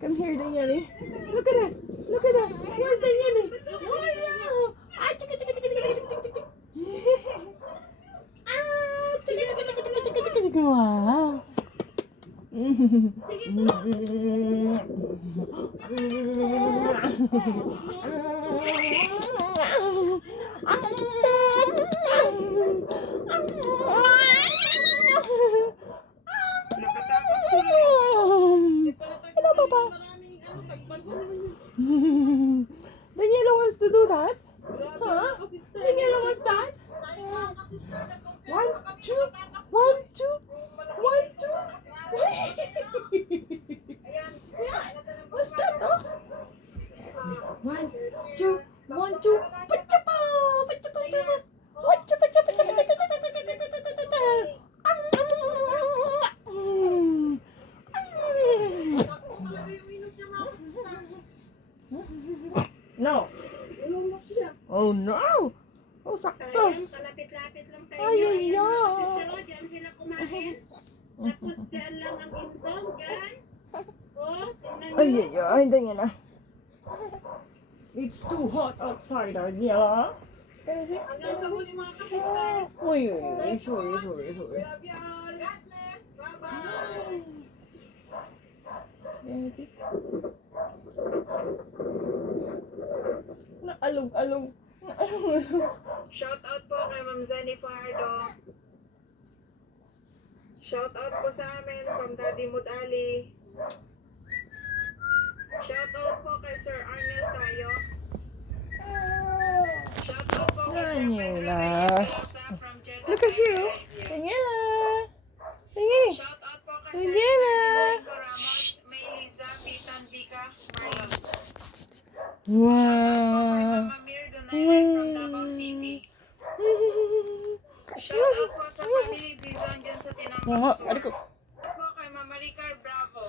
Come here, Daniele. Look at that. Look at that. Where's Daniele? Wow. Ah, chika, chika, chika, chika, chika, chika, chika. Ah, chika, chika, chika, chika, chika, chika, chika. Wow. Nakatapos tuloy. Hello, Papa. Daniela wants to do that? Huh? Daniela wants that? One, two, one, two, one, two. What's that, oh? One, two, one, two. Pachapow, pachapow, pachapow. Pachapow, pachapow, pachapow. No. Oh no. Oh, sakto. Sayang, kalapit-lapit lang sa Ay, inyo. ay, Ayan, mga ay. kasistero, dyan sila kumain. Tapos dyan lang ang intong, dyan. Oh, tingnan Ay, nyo. ay, ay, Daniela. It's too hot outside, Daniela. Can I see? Hanggang sa huli mga kasisters. Uy, uy, uy, sorry, sorry, sorry. Love you all. God bless. Bye-bye. Can I see? Naalog-alog. Naalog-alog. Shout out po kay Ma'am Zani Pardo. Shout out po sa amin from Daddy Mudali. Shout out po kay Sir Arnel Tayo. Shout out po kay Sir Pedro Daniela. Reyes from Jeddah, Look at Saudi you. Arabia. Daniela. Daniela. Shout out po kay Sir Daniela. Nico Ramos, May Liza, Pitan Vika, Marlon. Wow. Mama Mir Donaire from Davao City. Shout out po sa family Dizon dyan sa Tinamang Mga, Sur. ano ko? Po kay Mama Ricar Bravo.